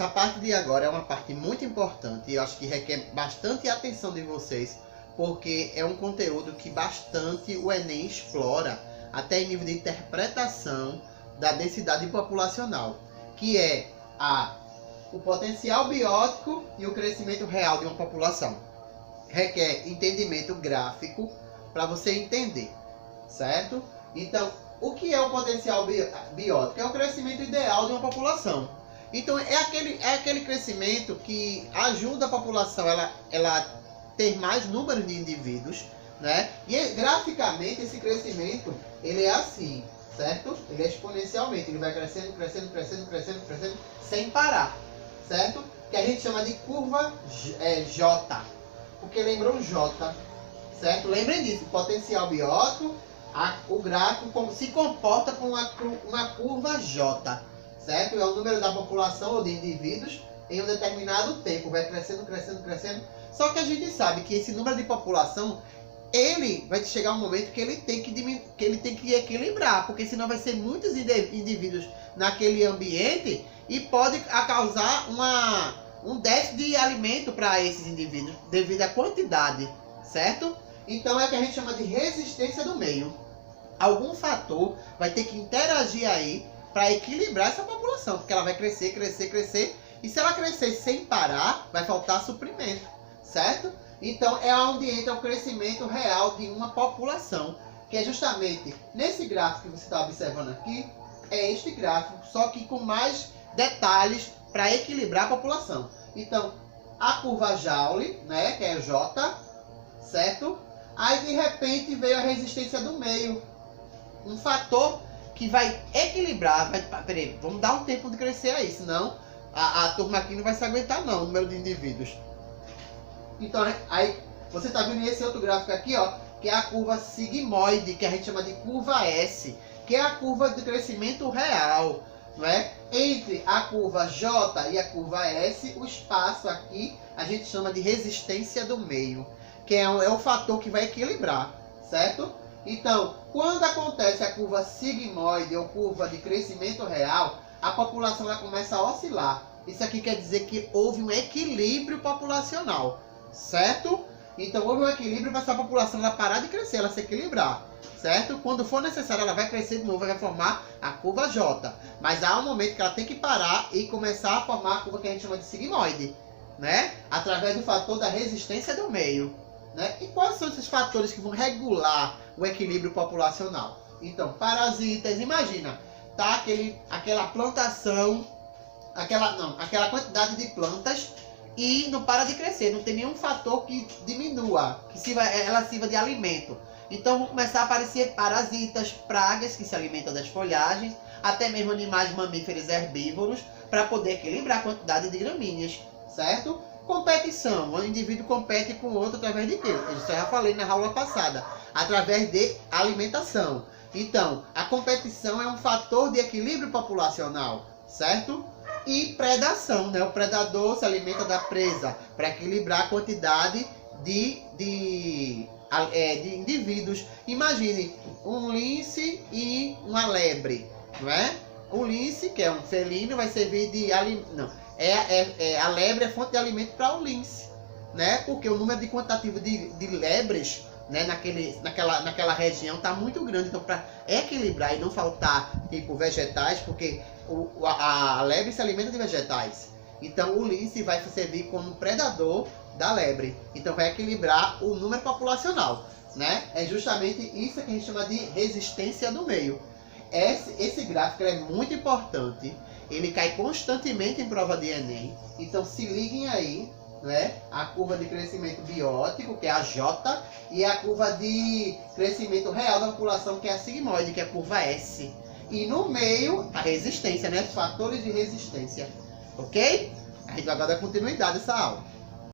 essa parte de agora é uma parte muito importante e eu acho que requer bastante atenção de vocês, porque é um conteúdo que bastante o Enem explora, até em nível de interpretação da densidade populacional, que é o potencial biótico e o crescimento real de uma população. Requer entendimento gráfico para você entender, certo? Então, o que é o potencial biótico? É o crescimento ideal de uma população. Então, é aquele crescimento que ajuda a população ela ter mais número de indivíduos, né? E graficamente esse crescimento ele é assim, certo? Ele é exponencialmente, ele vai crescendo, crescendo, crescendo, crescendo, crescendo, sem parar, certo? Que a gente chama de curva J, porque lembra um J, certo? Lembrem disso, potencial biótico, o gráfico se comporta com uma curva J, certo? É o número da população ou de indivíduos em um determinado tempo, vai crescendo, crescendo, crescendo. Só que a gente sabe que esse número de população, ele vai chegar um momento que ele tem que equilibrar, porque senão vai ser muitos indivíduos naquele ambiente e pode causar um déficit de alimento para esses indivíduos devido à quantidade, certo? Então é o que a gente chama de resistência do meio. Algum fator vai ter que interagir aí para equilibrar essa população, porque ela vai crescer, crescer, crescer, e se ela crescer sem parar, vai faltar suprimento, certo? Então é onde entra o crescimento real de uma população, que é justamente nesse gráfico que você está observando aqui, é este gráfico, só que com mais detalhes para equilibrar a população. Então, a curva Joule, né, que é o J, certo? Aí de repente veio a resistência do meio, um fator que vai equilibrar. Peraí, vamos dar um tempo de crescer aí, senão a turma aqui não vai se aguentar não, o número de indivíduos. Então, aí você está vendo esse outro gráfico aqui, ó, que é a curva sigmoide, que a gente chama de curva S, que é a curva de crescimento real, não é? Entre a curva J e a curva S, o espaço aqui a gente chama de resistência do meio, que é o fator que vai equilibrar, certo? Então, quando acontece a curva sigmoide ou curva de crescimento real, a população ela começa a oscilar. Isso aqui quer dizer que houve um equilíbrio populacional, certo? Então, houve um equilíbrio para essa população ela parar de crescer, ela se equilibrar, certo? Quando for necessário, ela vai crescer de novo, vai formar a curva J. Mas há um momento que ela tem que parar e começar a formar a curva que a gente chama de sigmoide, né? Através do fator da resistência do meio, né? E quais são esses fatores que vão regular o equilíbrio populacional? Então, parasitas, imagina, tá? Aquela plantação, aquela quantidade de plantas e não para de crescer, não tem nenhum fator que diminua, ela sirva de alimento. Então vão começar a aparecer parasitas, pragas que se alimentam das folhagens, até mesmo animais mamíferos herbívoros, para poder equilibrar a quantidade de gramíneas, certo? Competição, o indivíduo compete com o outro através de quê? Eu já falei na aula passada, através de alimentação. Então, a competição é um fator de equilíbrio populacional, certo? E predação, né? O predador se alimenta da presa para equilibrar a quantidade de indivíduos. Imagine um lince e uma lebre, não é? O lince, que é um felino, vai servir de alimento. A lebre é fonte de alimento para o lince, né? Porque o número de quantitativo de lebres, né, naquela região está muito grande. Então, para equilibrar e não faltar tipo vegetais, porque a lebre se alimenta de vegetais, então o lince vai servir como predador da lebre. Então vai equilibrar o número populacional, né? É justamente isso que a gente chama de resistência do meio. Esse gráfico é muito importante, ele cai constantemente em prova de Enem, então se liguem aí, né? A curva de crescimento biótico, que é a J, e a curva de crescimento real da população, que é a sigmoide, que é a curva S. E no meio, a resistência, né? Os fatores de resistência. Ok? A gente vai dar continuidade a essa aula.